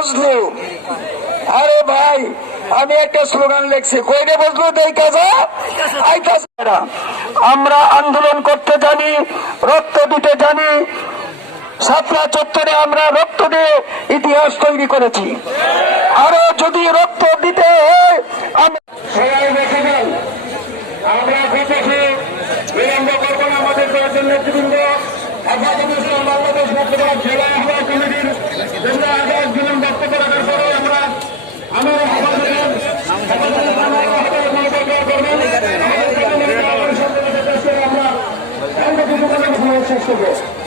ফজলু আরে ভাই, আমি একটা স্লোগান লিখছি। কইরে বসল দেই কাজা? আইতাছে। আমরা আন্দোলন করতে জানি, রক্ত দিতে জানি, সাতরা চত্বরে আমরা রক্ত দিয়ে ইতিহাস তৈরি করেছি। আরও যদি রক্ত দিতে হয়, আমরা আমাদের জেলা আহ্বায়ক কমিটির জেলা আহ্বায়ক দিলেন বক্তব্য রাখার পরে আমরা আমার আহ্বান শেষ করব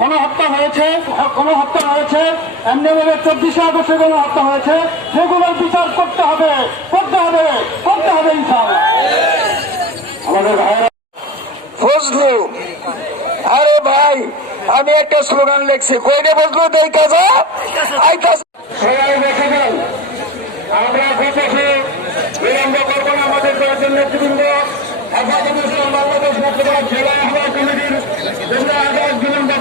গণহত্যা হয়েছে গণহত্যা হয়েছে এমনিভাবে চব্বিশে আগস্টে গণহত্যা হয়েছে। সেগুলোর বিচার করতে হবে করতে হবে করতে হবে আমাদের ভাইরা ফজলু আরে ভাই আমি একটা স্লোগান লিখছি। কইরে বসল দেই কাজা? আইতাছে সবাই দেখে আমরা বিদেশে বিলম্ব করব না আমাদের কয়েকজন নেতৃবৃন্দ। ইসলাম বাংলাদেশ জেলা আহ্বায়ক কমিটির জেলা আহ্বায়ক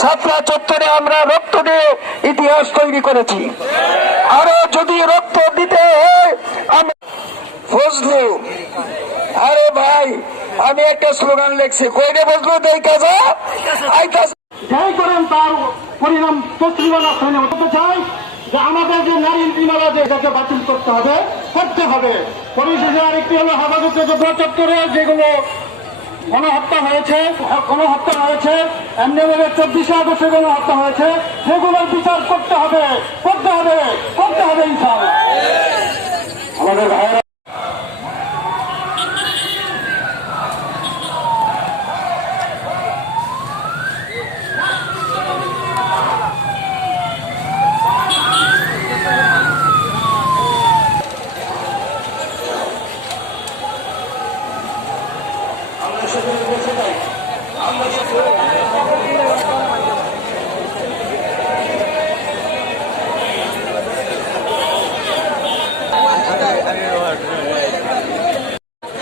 সাতরা চত্বরে আমরা রক্ত দিয়ে ইতিহাস তৈরি করেছি। আরও যদি রক্ত দিতে হয় আরে ভাই, আমি একটা স্লোগান লিখছি। কইরে বসল দেই কাজা আইতাছে। যাই করেন তার পরিণাম তসলিমানা শ্রেণি হতে চাই যে আমাদের যে নারী যে এটাকে বাতিল করতে হবে করতে হবে। পরিশেষে আরেকটি হলো হেফাজতে চত্বরে, যেগুলো গণহত্যা হয়েছে? গণহত্যা হয়েছে? এমনিভাবে চব্বিশে আগস্টে গণহত্যা হয়েছে? সেগুলোর বিচার করতে হবে করতে হবে করতে হবে ইনশাল আমাদের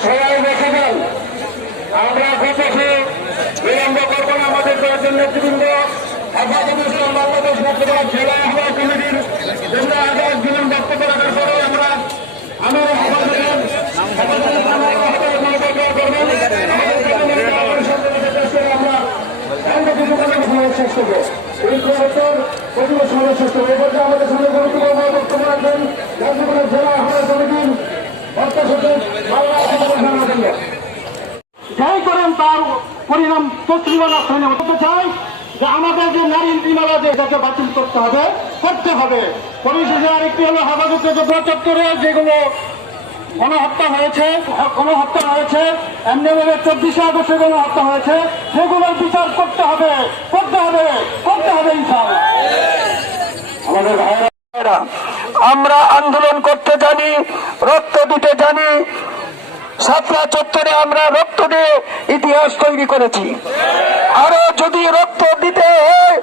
সবাই দেখে নেন। আমরা বিদেশে বিলম্ব করব না আমাদের কয়েকজন নেতৃবৃন্দ বাংলাদেশ মুক্তিবাদ জেলা কমিটির জেলা আহ্বায়ক দিলেন বক্তব্য রাখার পরে আমরা আমার আহ্বান যাই করেন তার পরিণাম শ্রেণি হতে চাই যে আমাদের যে নারী ইমারত এটাকে বাতিল করতে হবে করতে হবে। পরিশেষে আরেকটি হলো হেফাজতে যে চত্বরে যেগুলো গণহত্যা হয়েছে? গণহত্যা হয়েছে? এমনিভাবে চব্বিশে আগস্টে গণহত্যা হয়েছে। সেগুলোর বিচার করতে হবে করতে হবে করতে হবে ইনশাল আমাদের ভাইরা আমরা আন্দোলন করতে জানি, রক্ত দিতে জানি সাতরা চত্বরে আমরা রক্ত দিয়ে ইতিহাস তৈরি করেছি। আরও যদি রক্ত দিতে হয়